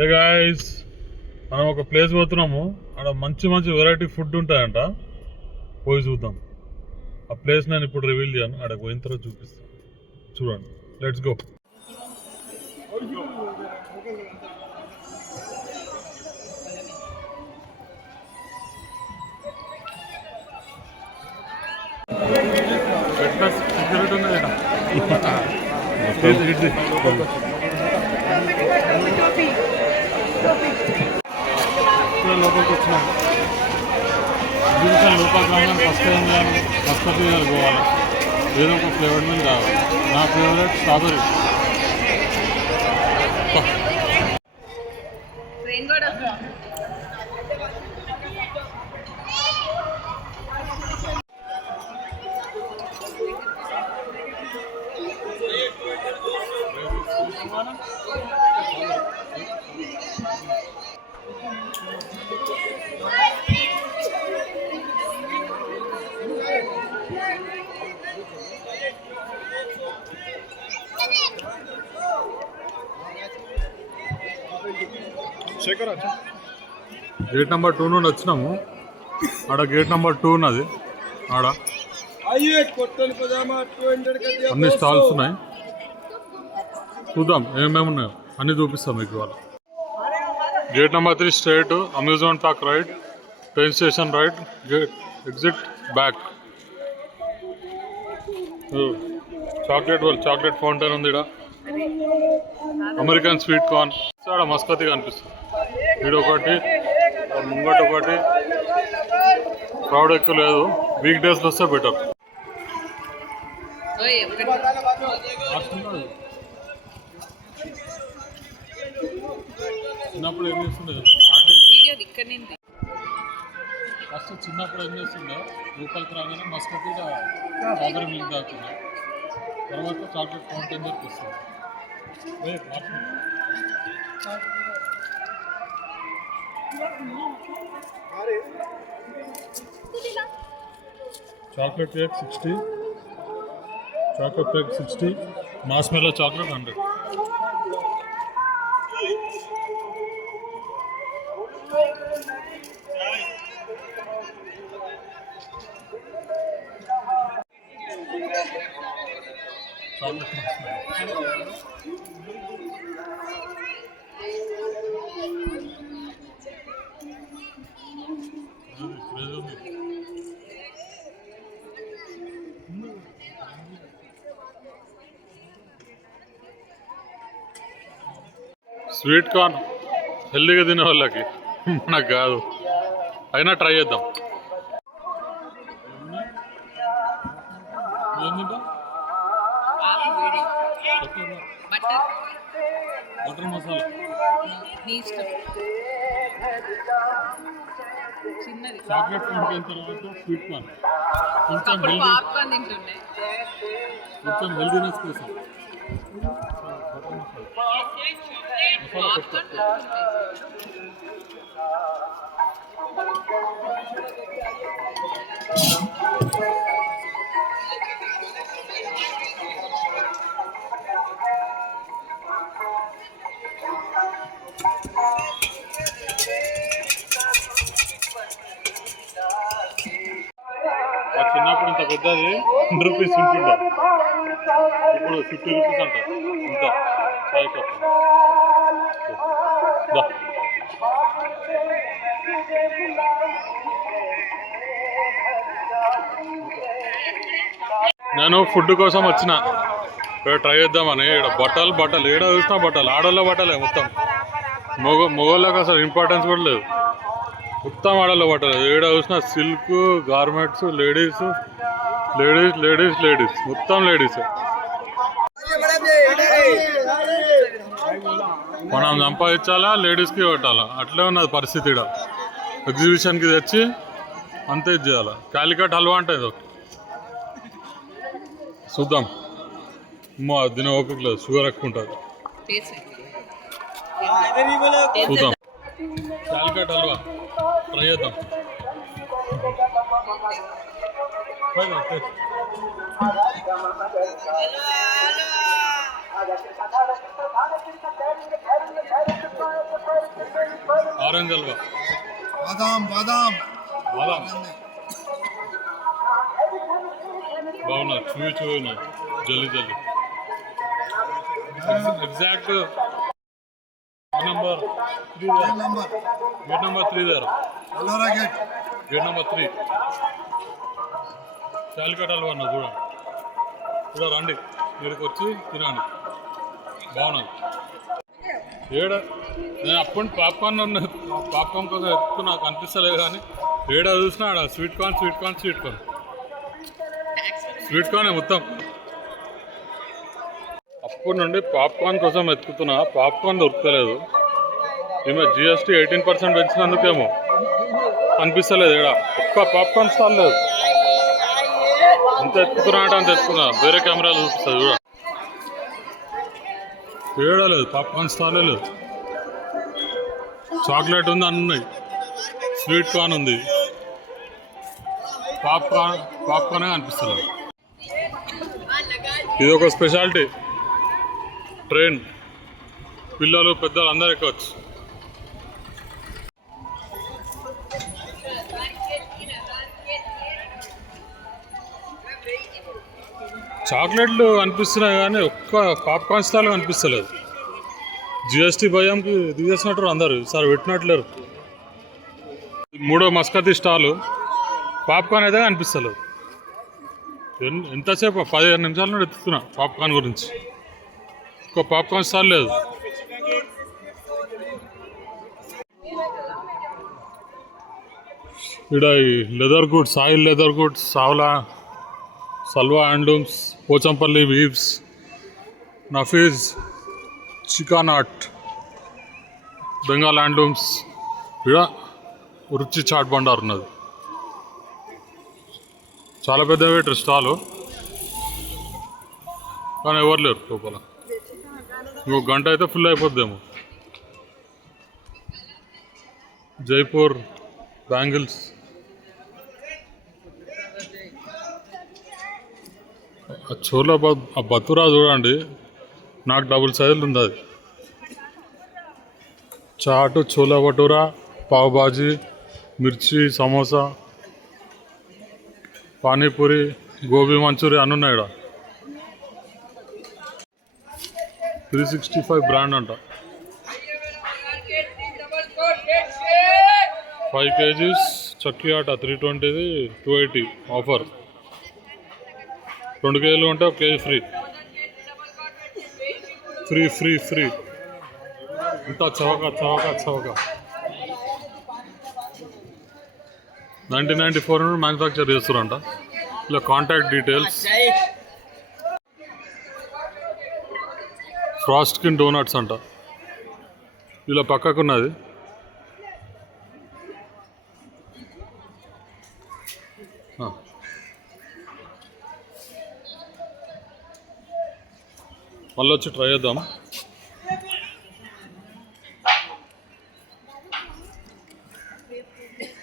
ఏ గాయ్స్, మనం ఒక ప్లేస్ పోతున్నాము. అక్కడ మంచి మంచి వెరైటీ ఫుడ్ ఉంటాయంట. పోయి చూద్దాం. ఆ ప్లేస్ నేను ఇప్పుడు రివీల్ చేయను, అక్కడ పోయిన తర్వాత చూపిస్తాను. చూడండి, లెట్స్ గో. సిగరెట్ ఉన్నది లోపలికి వచ్చినాం. లోపలికి రాగానే ఫస్ట్ ఏం చేయాలి? మస్కట్ పోవాలి. ఏదో ఒక ఫ్లేవర్ మీద కావాలి. నా ఫేవరెట్ స్ట్రాబెరీ. గేట్ నెంబర్ 2 నుండి వచ్చినాము. ఆడ గేట్ నెంబర్ 2 ఉన్నది. ఆడ అన్ని స్టాల్స్ ఉన్నాయి. చూద్దాం ఏమేమి ఉన్నాయో, అన్ని చూపిస్తాం మీకు ఇవాళ. Gate number 3 straight, amusement park right, train station right, gate exit back. Chocolate fountain ఉంది. ఇక్కడ అమెరికన్ స్వీట్ కార్న్. ఆడ మస్కతి కనిపిస్తుంది. ఇక్కడ ఒకటి, ముంగట ఒకటి. క్రౌడ్ ఎక్కువ లేదు. వీక్ డేస్లో వస్తే బెటర్. చిన్నప్పుడు ఏం చేస్తుండే? ఫస్ట్ చిన్నప్పుడు ఏం చేస్తుండే? లోపలికి రాగానే మస్కతి స్ట్రాబెరీ మిల్క్ తాగుతుండే. తర్వాత చాక్లెట్ ఫౌంటైన్ తెప్పిస్తుంది. Chocolate cake 60, chocolate cake 60, marshmallow chocolate 100. Sweet corn హెల్దీగా తినే వాళ్ళకి, మనకు కాదు. అయినా ట్రై చేద్దాం. బటర్ మసాలా చాక్లెట్ ఫౌంటైన్ తర్వాత స్వీట్ కార్న్. కొంచెం హెల్దీనెస్ కోసం చిన్నప్పుడు ఇంత పెద్దది 100 రూపీస్ ఉంటుండే. ఇప్పుడు 50 రూపీస్ అంట ఇంత చాయ్ కప్. నేను ఫుడ్ కోసం వచ్చిన, ట్రై చేద్దామని. ఇక్కడ బట్టలు ఏడ చూసినా బట్టలు, ఆడోళ్ళ బట్టలే మొత్తం. మొగోళ్ళకి అసలు ఇంపార్టెన్స్ కూడా లేదు. మొత్తం ఆడోళ్ళ బట్టలు. ఏడ చూసినా సిల్క్ గార్మెంట్స్, లేడీస్ మొత్తం లేడీస్. మనం సంపాదించాలా, లేడీస్కి కొట్టాలా, అట్లే ఉన్నది పరిస్థితి. ఇక్కడ ఎగ్జిబిషన్కి తెచ్చి అంతే ఇది చేయాలి. క్యాలికట్ హల్వా అంటే ఇది ఒకటి చూద్దాం. దీని ఓపిక లేదు, షుగర్ ఎక్కువ ఉంటుంది. చూద్దాం. క్యాలికట్ హల్వా ట్రై చేద్దాం. ఆరెంజ్ హల్వా, బాదాం బాదాం బాదాం బాగున్నారు, చూవి ఉన్నాయి, జల్లి ఎగ్జాక్ట్ నెంబర్ 3 గేట్ నెంబర్ 3 దగ్గర, గేట్ నెంబర్ 3 చాలికట్ హల్వా అన్న చూడండి రండి, మీరుకి వచ్చి తినండి, బాగున్నది. నేను అప్పుడు పాప్కార్న్ కోసం ఎప్పుడు నాకు అనిపిస్తలేదు, కానీ చూసినా ఆడ స్వీట్ కార్న్ మొత్తం. అప్పటి నుండి పాప్కార్న్ కోసం వెతుకుతున్నా, పాప్కార్న్ దొరకలేదు. ఈమె GST 18% పెంచినందుకేమో అనిపిస్తలేదు, ఒక్క పాప్కార్న్ స్టాల్ లేదు. ఎంత ఎత్తుకున్నా అంటే అంత ఎత్తుకున్నా, వేరే కెమెరాలు చూపిస్తుంది లేదు, పాప్కార్న్ స్టాలే లేదు. చాక్లెట్ ఉంది, అన్నీ ఉన్నాయి, స్వీట్ కార్న్ ఉంది, పాప్కార్నే అనిపిస్తుంది. ఇది ఒక స్పెషాలిటీ, ట్రైన్ పిల్లలు పెద్దలు అందరు ఎక్కవచ్చు. చాక్లెట్లు అనిపిస్తున్నాయి కానీ ఒక్క పాప్కార్న్ స్టాల్ అనిపిస్తలేదు. GST భయంకి తీసేసినట్టు అందరు సార్ పెట్టినట్లేరు. 3వ మస్కతి స్టాలు, పాప్కార్న్ అయితే అనిపిస్తలేదు. ఎంతసేపు 15 నిమిషాల నుండి ఎత్తుతున్నా పాప్కార్న్ గురించి, ఒక్క పాప్కార్న్ స్టాల్ లేదు. ఇక్కడ లెదర్ గుడ్స్, సాయిల్ లెదర్ గుడ్స్, సల్వా హ్యాండ్లూమ్స్, పోచంపల్లి వీవ్స్, నఫీజ్ చికానాట్, బెంగాల్ హ్యాండ్లూమ్స్, ఇక్కడ రుచి చాట్ బండార్ ఉన్నది. చాలా పెద్ద పెట్టారు స్టాలు, కానీ ఎవరు లేరు లోపల. ఇంకొక గంట అయితే ఫుల్ అయిపోద్దేమో. జైపూర్ బ్యాంగిల్స్, చోలా బతురా చూడండి, నాకు డబుల్ సైజులు ఉంది అది. చాటు, చోలా భటూరా, పావ్ బాజీ, మిర్చి, సమోసా, పానీపూరి, గోబీ మంచూరియా అన్నీ ఉన్నాయి ఇక్కడ. 365 బ్రాండ్ అంట. 5 kgs చక్కీ ఆట 320, 280 ఆఫర్. 2 kg ఉంటే 1 kg ఫ్రీ. ఇంత చవక 1994 నుండి మ్యానుఫ్యాక్చర్ చేస్తారంట. ఇలా కాంటాక్ట్ డీటెయిల్స్. ఫ్రాస్ట్కిన్ డోనట్స్ అంట, ఇలా పక్కకున్నది. మళ్ళీ వచ్చి ట్రై చేద్దాం.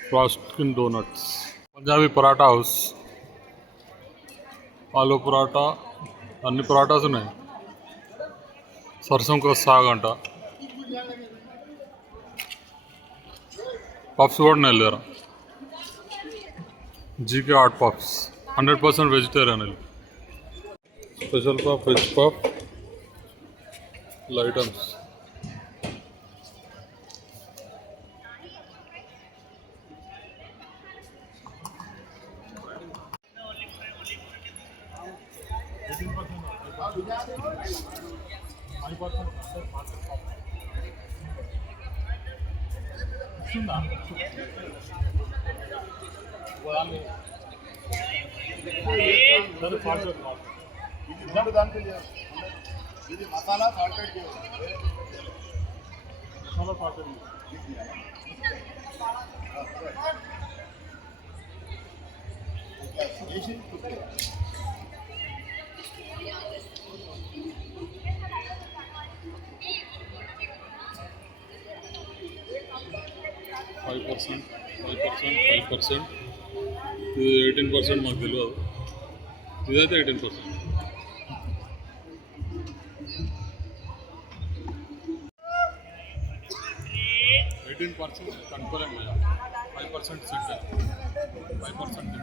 ఫ్రాస్ట్కిన్ డోనట్స్. పంజాబీ పరాటా హౌస్, ఆలు పరాటా, అన్ని పరాటాస్ ఉన్నాయి. సరసం కో సాగ్ అంట, పఫ్స్ కూడా ఉన్నాయి దగ్గర. GK hot puffs 100% vegetarian. Special puff, veg puff, items. ఇది మసాలా సాల్టెడ్ చేసి 5%. ఇది 18% మాకు తెలియదు, ఇదైతే 18%. 18% కనుక్కోలేము కదా 5% సెట్ 5%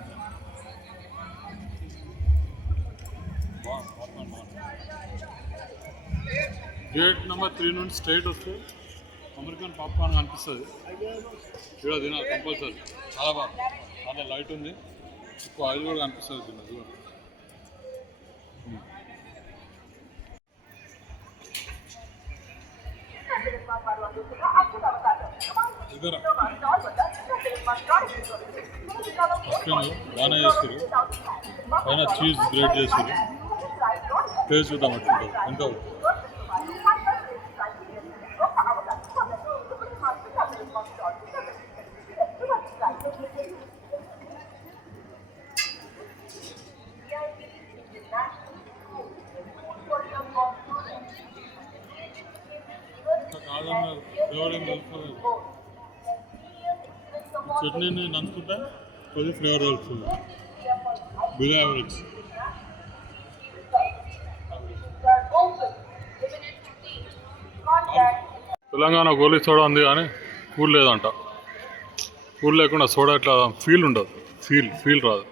గేట్ నెంబర్ 3 నుండి స్ట్రైట్ వస్తే అమెరికన్ పాప్కార్న్ కనిపిస్తుంది ఇక్కడ తినాలి కంపల్సరీ చాలా బాగుంది చాలా లైట్ ఉంది ఎక్కువ ఆయిల్ కూడా కనిపిస్తుంది తిన్నది బాగానే చేస్తారు పైన చీజ్ గ్రేట్ చేస్తారు టేస్ట్ చూద్దాం అట్లుంటుంది ఎంత కాదన్నారు ఫ్లేవర్ ఏం తెలుస్తుంది చట్నీని నంచుకుంటే కొద్ది ఫ్లేవర్ తెలుస్తుంది బిలో యావరేజ్ తెలంగాణ గోలీ సోడా ఉంది కానీ కూల్ లేదంట కూల్ లేకుండా సోడా ఇట్లా ఫీల్ ఉండదు ఫీల్ రాదు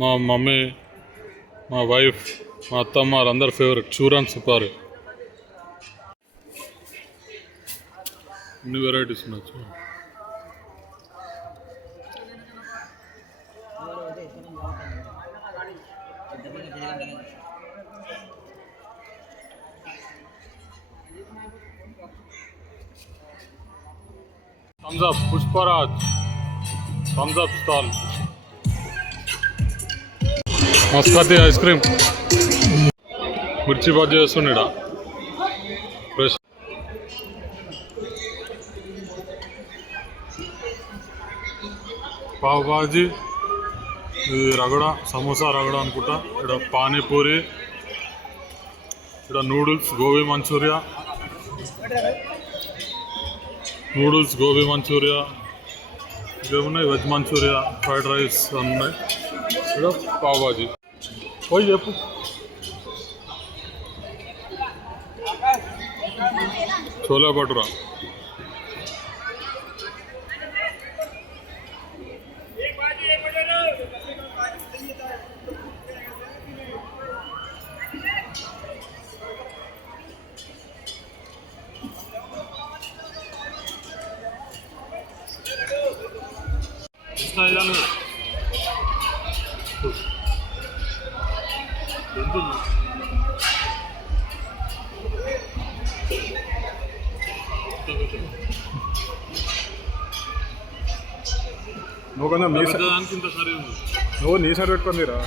మా మమ్మీ మా వైఫ్ మా అత్తమ్మ వాళ్ళందరి ఫేవరెట్ చూరాన్ సుపారి అన్ని వెరైటీస్ ఉన్నాయి thumbs up Pushparaj thumbs up stall Maskati ice cream mirchi bajji చేస్తుండేడా ఫ్రెష్ పావ్ బాజీ ఇది రగడ సమోసా రగడ అనుకుంటా ఇక్కడ పానీపూరి ఇక్కడ నూడిల్స్ గోబీ మంచూరియా ఇవేమున్నాయి వెజ్ మంచూరియా ఫ్రైడ్ రైస్ ఉన్నాయి ఇక్కడ పావ్ బాజీ పోయి చెప్పు చోలా భటూరా నువ్వు కొంచెం నువ్వు నీ సైడ్ పెట్టుకుందిరా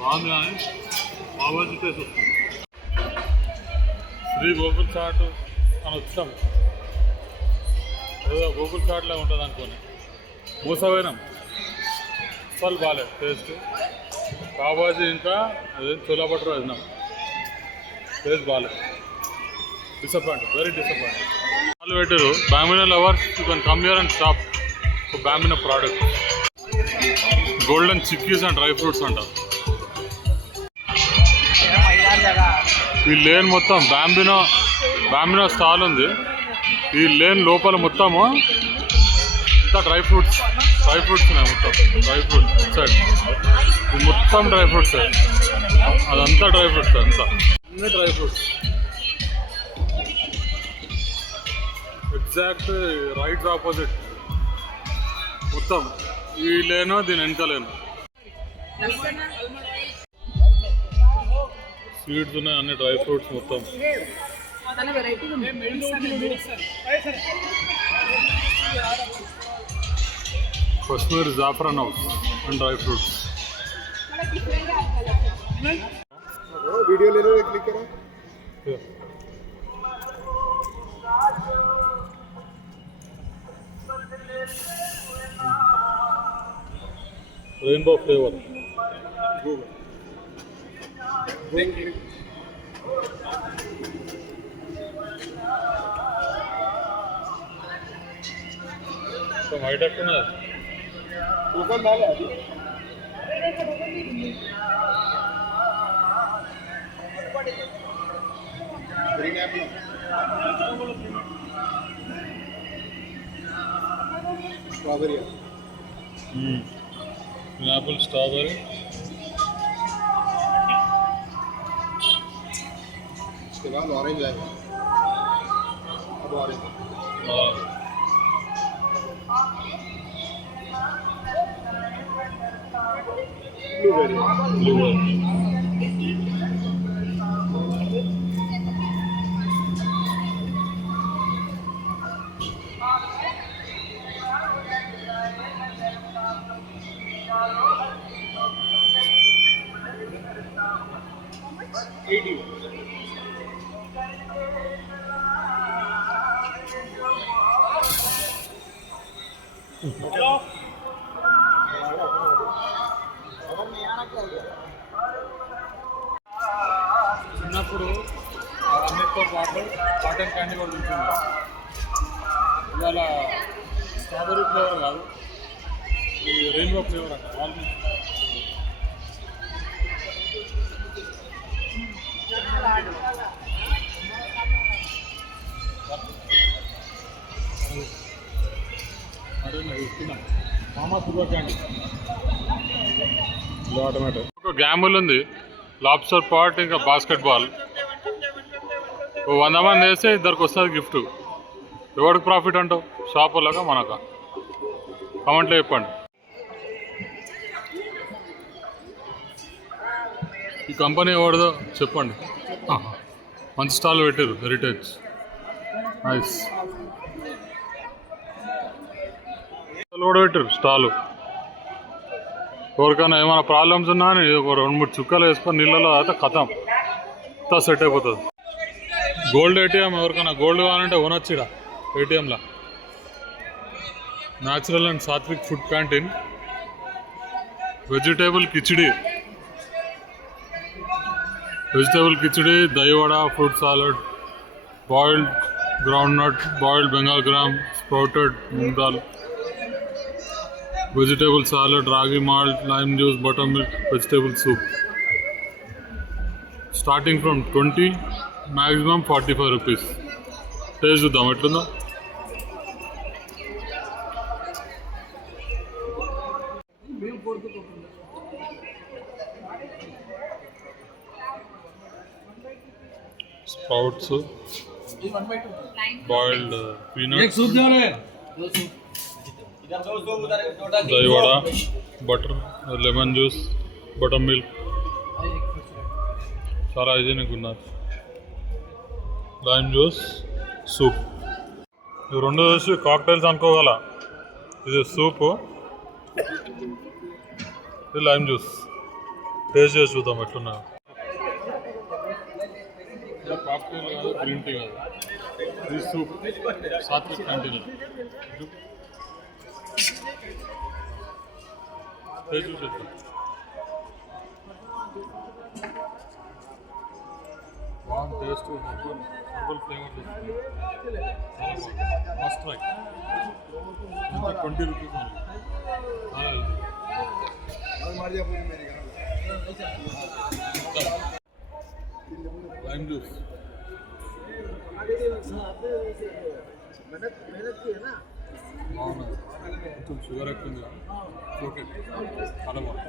బాగుంది కానీ పావుబాజీ టేస్ట్ వస్తుంది శ్రీ గోకుల్ చాట్ అని వచ్చాం ఏదో గోకుల్ చాట్లా ఉంటుంది అనుకోని మూసపోయినాం అసలు బాగాలేదు టేస్ట్ పావుబాజీ ఇంకా అదే చోలా భటూరా తిన్నాం టేస్ట్ బాగాలేదు డిసప్పాయింట్ వెరీ డిసప్పాయింట్ వాళ్ళు పెట్టారు Bambino lovers you can come here and shop Bambino product golden chickies and dry fruits అంట ఈ లేన్ మొత్తం బాంబినో స్టాల్ ఉంది ఈ లేన్ లోపల మొత్తము ఇంత డ్రై ఫ్రూట్స్ ఉన్నాయి మొత్తం డ్రై ఫ్రూట్స్ సైడ్ ఇది మొత్తం డ్రై ఫ్రూట్స్ అదంతా డ్రై ఫ్రూట్స్ అంతా అన్ని dry fruits exact right opposite మొత్తం ఈ లేను దీని వెనక లేను స్వీట్స్ ఉన్నాయి అన్ని డ్రై ఫ్రూట్స్ మొత్తం Kashmir Zafran house and dry fruits video ले रहे हो क्लिक करो రెయిన్బో ఫ్లేవర్. వైట్ ఎక్కున్నది. टोकन डाले अभी green apple strawberry apple strawberry. उसके बाद ऑरेंज आएगा अब ऑरेंज ब्लूबेरी చిన్నప్పుడు అన్నిటితో పాటు కాటన్ క్యాండీ కూడా తింటుంది. ఇవాళ స్ట్రాబెరీ ఫ్లేవర్ కాదు, ఇది రెయిన్బో ఫ్లేవర్ అంట. వాల్నట్ మామా షుగర్ క్యాండీ. ఆటోమేటిక్ ఒక గ్యాముల్ ఉంది, లాబ్స్టర్ పాట్, ఇంకా బాస్కెట్బాల్. 100 మంది వేస్తే ఇద్దరికి వస్తుంది గిఫ్ట్. ఎవరికి ప్రాఫిట్ అంటావు, షాప్ వాళ్ళగా మనక? కామెంట్లో చెప్పండి. ఈ కంపెనీ ఎవరిదో చెప్పండి. మంచి స్టాల్ పెట్టారు, హెరిటేజ్ నైస్. కూడా పెట్టారు స్టాలు. ఎవరికైనా ఏమైనా ప్రాబ్లమ్స్ ఉన్నా అని ఒక 2-3 చుక్కలు వేసుకొని నీళ్ళలో అయితే కథం అంతా సెట్ అయిపోతుంది. గోల్డ్ ఏటీఎం, ఎవరికైనా గోల్డ్ కావాలంటే కొనొచ్చు ఇక్కడ ఏటీఎంలో. Natural and Satvik food canteen. Vegetable khichdi, dahi vada, fruit salad, boiled groundnut, boiled Bengal gram, sprouted moong dal, vegetable salad, ragi malt, lime juice, buttermilk, vegetable soup. Starting from 20, maximum 45 rupees. Taste చూద్దాం ఎట్లుందో. Sprouts, boiled peanuts, dahi vada, butter, lemon juice, butter milk. చాలా హైజీనిక్ ఉన్నారు. Lime juice, soup. ఇవి రెండు వచ్చి కాక్టైల్స్ అనుకోగల. ఇది సూపు, ఇది లైమ్ జ్యూస్. టేస్ట్ చేసి చూద్దాం ఎట్లున్నాయో. ఇది కాక్టైల్ కాదు, గ్రీన్ టీ కాదు, ఇది సూప్. సాత్విక్ క్యాంటీన్. టేస్ట్ చూసేద్దాం. బాగుంది taste, herbal flavour. Must try. 20 rupees lime juice. బాగున్నది, కొంచెం షుగర్ ఎక్కువ ఉంది. ఓకే, చాలా బాగుంది.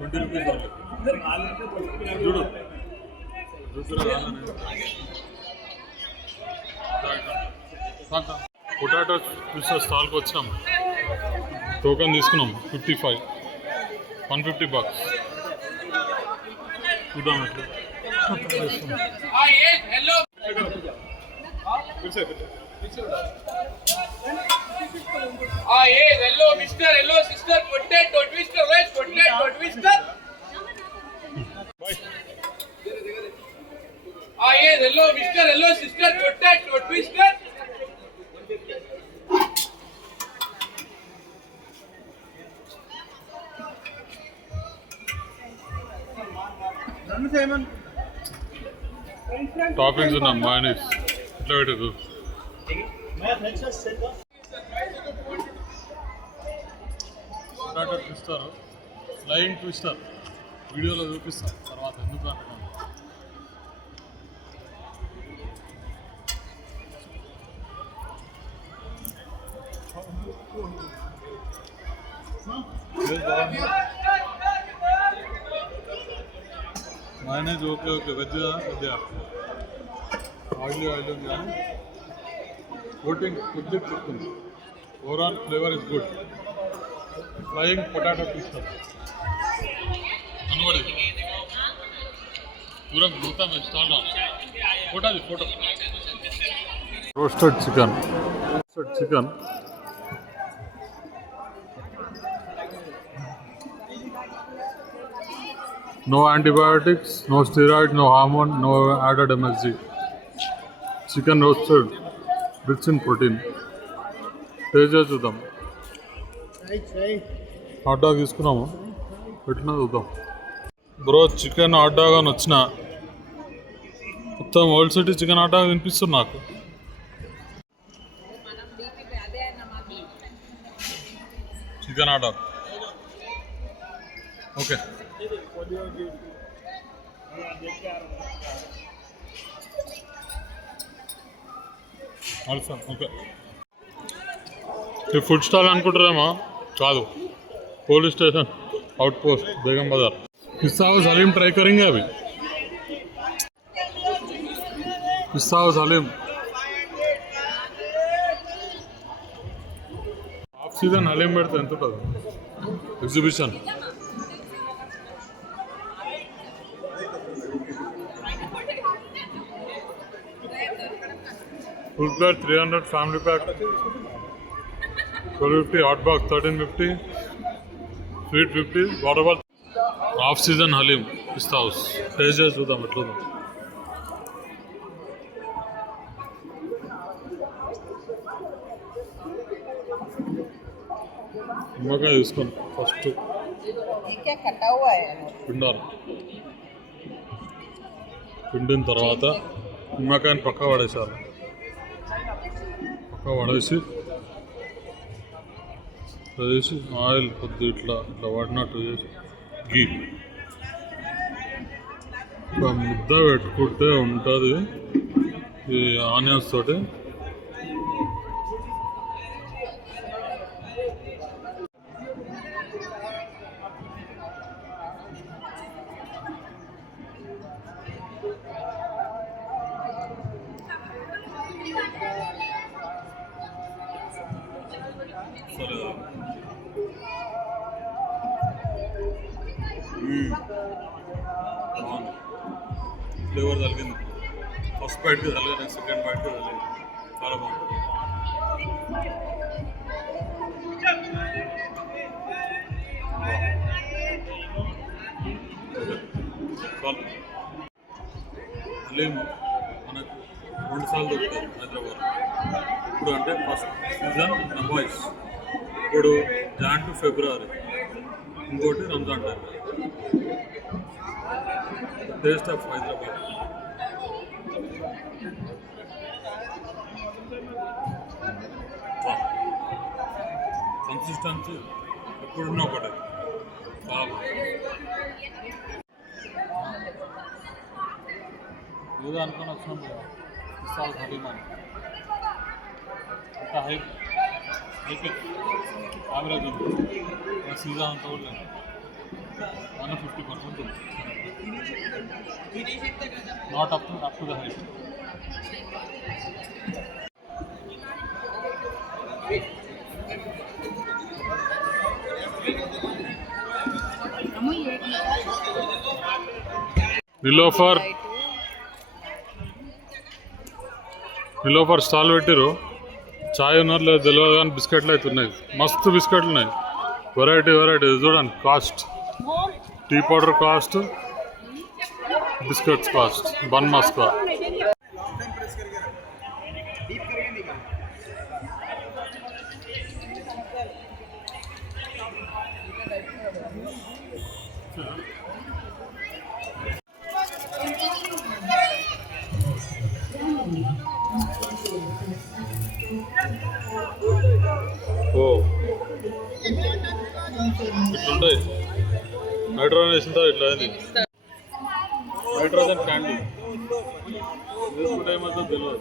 20 రూపీస్ చూడు. పొటాటో పిస్తా స్టాల్కి వచ్చినాం. టోకెన్ తీసుకున్నాం 55, 150 bucks. చూద్దాం ఎట్లా. hello mister, hello sister, potato twister, right? Potato twister. Bye. Yes, hello mister, hello sister, potato twister. Toppings ఉన్నాయి మైనీస్ ఇట్లా పెట్టదు పొటాటో ట్విస్టర్ ఫ్లయింగ్ ట్విస్టర్ వీడియోలో చూపిస్తాను తర్వాత ఎందుకు అంటున్నాను మైనస్ ఓకే ఓకే కొద్దిగా ఆయిల్ ఉంది కానీ కోటింగ్ కొద్దిగా చెప్తుంది overall flavour is good flying potato twister అనబడి పూरा घूमता मैं स्टॉल डाल photo roasted chicken no antibiotics, no steroid, no hormone, no added MSG. Chicken roasted, rich in protein. Taste చూద్దాం హాట్ డాగ్ తీసుకున్నాము పెట్టినా చూద్దాం బ్రో చికెన్ హాట్ డాగ్ అని వచ్చిన మొత్తం old city chicken hot dog తినిపిస్తుంది నాకు chicken hot dog okay okay ఈ ఫుడ్ స్టాల్ అనుకుంటారేమో కాదు police station out post Begum Bazaar Pista House haleem try करेंगे अभी Pista House haleem half season haleem పెడితే ఎంత ఉంటుంది exhibition full plate 300 family pack 1250 hot box 1350 sweet 50 water bottle half season haleem Pista House taste చేసి చూద్దాం ఎట్లుందో నిమ్మకాయ తీసుకోండి ఫస్ట్ పిండాలి పిండిన తర్వాత నిమ్మకాయని పక్క పడేసారు పక్క పడేసి ఆయిల్ కొద్ది ఇట్లా వాడినట్టు చేసి గీ ఒక ముద్ద పెట్టుకుంటే ఉంటుంది ఈ ఆనియన్స్ తోటి ఫ్లేవర్ తగిలింది ఫస్ట్ బైట్కి తగ్గలేదు సెకండ్ బైట్కి తగ్గలేదు చాలా బాగుంది హలీం మనకు 2 సార్లు దొరుకుతుంది హైదరాబాద్ ఇప్పుడు అంటే ఫస్ట్ సీజన్ నవాయిస్ ఇప్పుడు జాన్ టు ఫిబ్రవరి ఇంకోటి Ramzan time taste of Hyderabad consistency ఎప్పుడున్నా ఒకటే చాలా ఏదో అనుకుని వచ్చినప్పుడు ఇస్తావు హలీమని అంత హైప్ అయిపోయింది యావరేజ్ ఉంది సీజన్ అంతా కూడా లేదు 50% ఉంది not up to the hype Niloufer స్టాల్ పెట్టిరు చాయ్ ఉన్నారు లేదు తెలియదు కానీ బిస్కెట్లు అయితే ఉన్నాయి మస్తు బిస్కెట్లు ఉన్నాయి వెరైటీ చూడండి కాస్ట్ టీ పౌడర్ కాస్ట్ బిస్కెట్స్ కాస్ట్ బన్ మస్కా ఉంటాయి. నైట్రోజన్ వేసిన తర్వాత ఇట్లా అయింది. నైట్రోజన్ క్యాండీ వేసుకుంటే ఏమవుతుందో తెలియదు.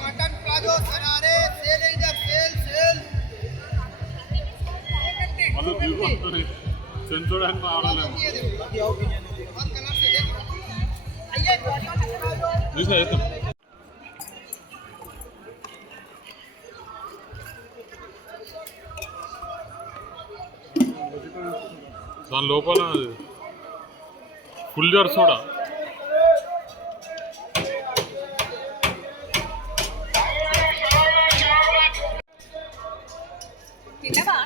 कॉटन प्लाजो सरारे सेल इधर सेल सेल మళ్ళీ దిగుతుంది చెంచోడానికి ఆడలేము. और कलर से देखो आइए कॉटन प्लाजो చూసా వేస్తాం. దాని లోపల ఫుల్ జార్ సోడా. తిన్నవా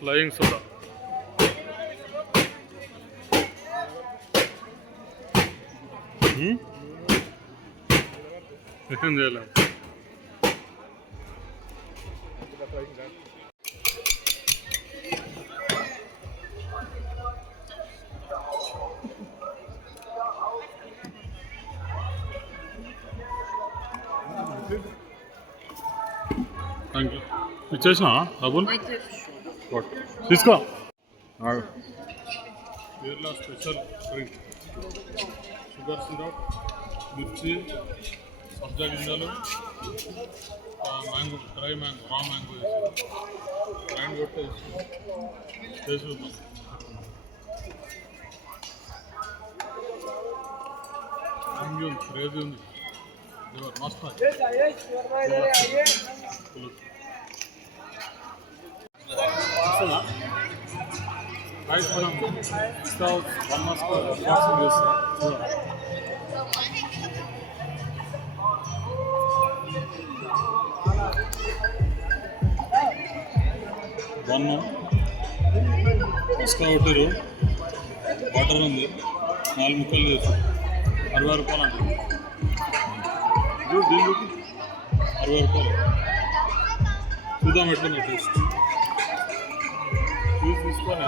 ఫ్లయింగ్ సోడా. ఏం చేయలేము. Thank you. ఇచ్చేసినా డబ్బులు తీసుకో. Kerala special drink, sugar syrup, mirchi, సబ్జా గింజలు, mango, dry mango, raw mango వేసి గ్రైండ్ కొట్టి చేసి చూద్దాం. ఉంది, క్రేజీ ఉంది. మస్తు రైస్ మనం స్టవ్ 1 మస్క్ బాక్సింగ్ చేస్తాం. వన్ ఇసుక కొట్టారు, వాటర్ ఉంది, 4 ముక్కలు చేసి 60 రూపాయలు అంటారు. దీనికి 60 రూపాయలు. చూద్దాం ఎట్లుంది టేస్ట్. జ్యూస్ తీసుకొని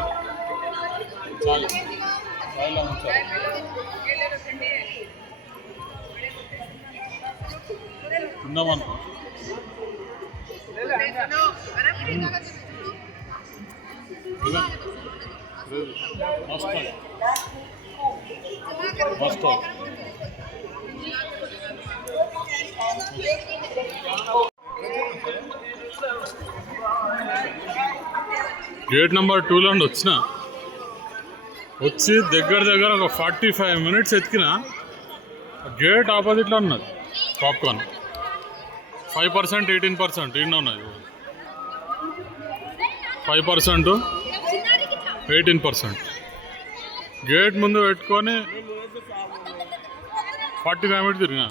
చాలు చాయలా ఉంచాలి. తిన్నామనుకో మస్తు మస్తు. గేట్ నెంబర్ 2లో వచ్చి దగ్గర ఒక 45 మినిట్స్ ఎత్తికిన గేట్ ఆపోజిట్లో ఉన్నది పాప్కార్న్. 5%, 18% ఈయన ఉన్నది. 5%, 18%. గేట్ ముందు పెట్టుకొని 45 మినిట్స్ తిరిగినా.